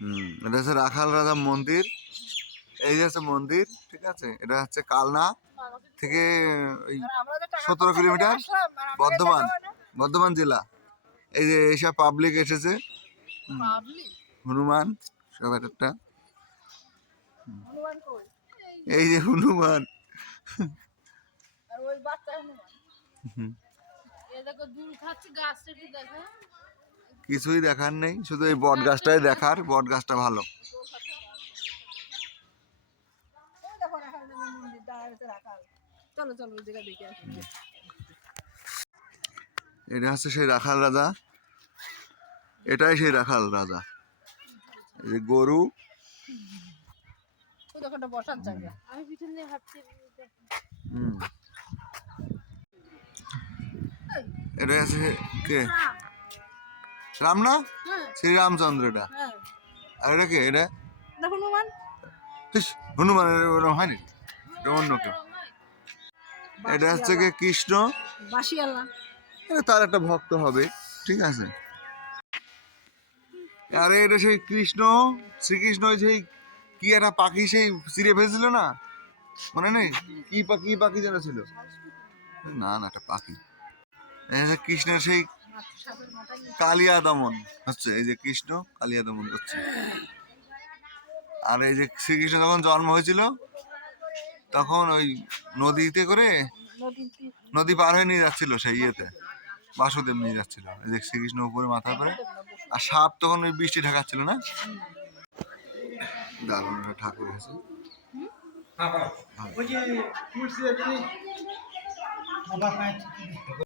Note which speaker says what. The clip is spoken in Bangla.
Speaker 1: হুম এটা হচ্ছে রাখাল রাজা মন্দির। এই যে হচ্ছে মন্দির ঠিক আছে? এটা হচ্ছে কালনা। থেকে ওই 17 কিলোমিটার বর্ধমান বর্ধমান জেলা। এই যে এইসব পাবলিক এসেছে। হনুমান সব একটা। এই যে হনুমান।
Speaker 2: আর ওই বাচ্চা হনুমান।
Speaker 1: হুম।
Speaker 2: এ দেখো দূর খাচ্ছে গাছটা একটু দেখা।
Speaker 1: কিছুই দেখার নেই শুধু এই বট গাছটাই দেখার বট গাছটা ভালো এটা হচ্ছে সেই রাখাল রাজা। এটাই সেই রাখাল রাজা। এই গরু।
Speaker 2: বসার জায়গা। আমি পিছন দিয়ে হাঁটছি
Speaker 1: হুম। এটা হচ্ছে কে? রাম না? শ্রীরামচন্দ্র এটা
Speaker 2: হ্যাঁ
Speaker 1: আর এটা কে? এটা?
Speaker 2: হনুমান।
Speaker 1: হনুমান এরকম হয়নি? অন্য কেউ। এটা হচ্ছে কি কৃষ্ণ। এটা তার একটা ভক্ত হবে ঠিক আছে? আরে এটা সেই কৃষ্ণ শ্রীকৃষ্ণ ওই সেই কি একটা পাখি সেই চিড়ে ফেলছিল না? মনে নেই? কি পাখি পাখি যেন ছিল? না না একটা পাখি। কৃষ্ণের সেই কালিয়া দমন হচ্ছে, এই যে কৃষ্ণ কালিয়া দমন করছে আর এই যে শ্রীকৃষ্ণ যখন জন্ম হয়েছিল, তখন ওই নদীতে করে নদী পার হয়ে নিয়ে যাচ্ছিল সেই ইয়েতে, বাসুদেব নিয়ে যাচ্ছিল, এই যে শ্রীকৃষ্ণ উপরে মাথা করে আর সাপ তখন ওই বৃষ্টি ঢাকাচ্ছিল না? দারুণ ঠাকুর আছে
Speaker 3: ওই যে